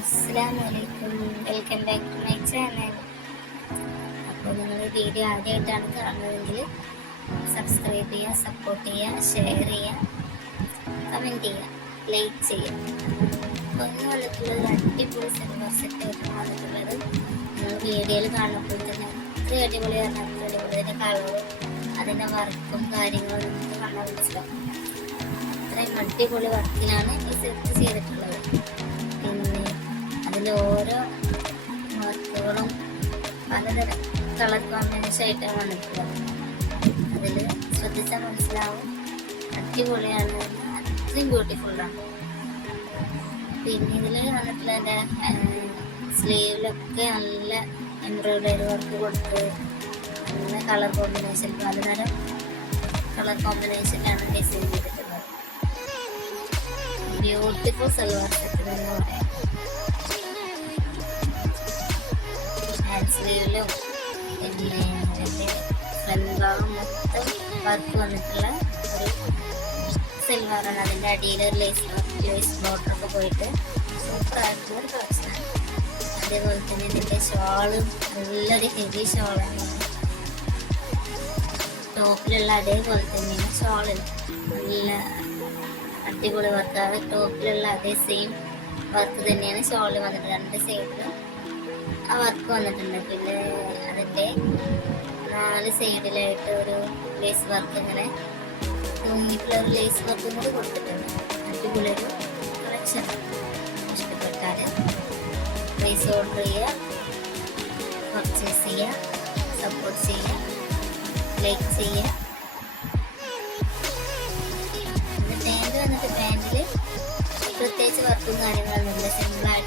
അസ്സലാമലൈക്കും, welcome back to my channel. അപ്പോൾ നിങ്ങൾ വീഡിയോ ആദ്യമായിട്ടാണ് കാണുന്നതെങ്കിൽ സബ്സ്ക്രൈബ് ചെയ്യുക, സപ്പോർട്ട് ചെയ്യുക, ഷെയർ ചെയ്യുക, കമൻറ്റ് ചെയ്യുക, ലൈക്ക് ചെയ്യുക. അപ്പോൾ ഇന്ന് വന്നിട്ടുള്ളത് അടിപൊളി സിൽവർ സെറ്റായിട്ടാണ് വന്നിട്ടുള്ളത്. നിങ്ങൾ വീഡിയോയിൽ കാണുമ്പോൾ തന്നെ അത്ര അടിപൊളിയാണ്. അത്ര അടിപൊളി അതിൻ്റെ കളറും അതിൻ്റെ വർക്കും കാര്യങ്ങളും നമുക്ക് കണ്ടാൽ മനസ്സിലാവും. അത്രയും അടിപൊളി വർക്കിലാണ് ഈ സെറ്റ് ചെയ്തിട്ടുള്ളത്. പിന്നെ അതിൽ ഓരോ വർക്കുകളും പലതരം കളർ കോമ്പിനേഷൻ ആയിട്ടാണ് വന്നിട്ടുള്ളത്. അതിൽ ശ്രദ്ധിച്ചാൽ മനസ്സിലാവും അടിപൊളിയാണ്, അത്രയും ബ്യൂട്ടിഫുള്ളാണ്. പിന്നെ ഇതിൽ വന്നിട്ടുള്ള എൻ്റെ സ്ലീവിലൊക്കെ നല്ല എംബ്രോയിഡറി വർക്ക് കൊടുത്ത് നല്ല കളർ കോമ്പിനേഷൻ, പലതരം കളർ കോമ്പിനേഷനിലാണ് ഡിസൈൻ ചെയ്തിട്ടുള്ളത്. ബ്യൂട്ടിഫുൾ സൽവാർ സെറ്റ് എന്ന് പറയാം. ഹാൻഡ് സ്ലീവിലും പിന്നെ അതിൻ്റെ ഫ്രണ്ട് ഭാഗം മൊത്തം വർക്ക് വന്നിട്ടുള്ള ഒരു സൽവാറാണ്. അതിൻ്റെ അടിയിൽ ഒരു ലേസ് ബോർഡറൊക്കെ പോയിട്ട് സൂപ്പറായിട്ടുള്ള ഒരു കളക്ഷനാണ്. അതേപോലെ തന്നെ ഇതിൻ്റെ ഷോളും നല്ലൊരു ഹെവി ഷോളാണ്. ടോപ്പിലുള്ള അതേപോലെ തന്നെയാണ് ഷോളിൽ നല്ല അടിപൊളി വർക്ക്. ടോപ്പിലുള്ള അതേ സെയിം വർക്ക് തന്നെയാണ് ഷോളിൽ വന്നിട്ട് രണ്ട് സൈഡിലും ആ വർക്ക് വന്നിട്ടുണ്ട്. പിന്നെ അതിൻ്റെ 4 സൈഡിലായിട്ട് ഒരു ലേസ് വർക്ക് ഇങ്ങനെ തൂങ്ങിയിട്ടുള്ള ഒരു ലേസ് വർക്കും കൂടി കൊടുത്തിട്ടുണ്ട്. അടിപൊളി ഒരു കളക്ഷൻ. ഇഷ്ടപ്പെട്ടാൽ പ്രൈസ് ഓർഡർ ചെയ്യുക, പർച്ചേസ് ചെയ്യുക, സപ്പോർട്ട് ചെയ്യുക, ലൈക്ക് ചെയ്യുക. പാൻറ് വന്നിട്ട് പാൻറ്റിൽ പ്രത്യേകിച്ച് വർക്കും കാര്യങ്ങളൊന്നുമില്ല, സിമ്പിളായിട്ട്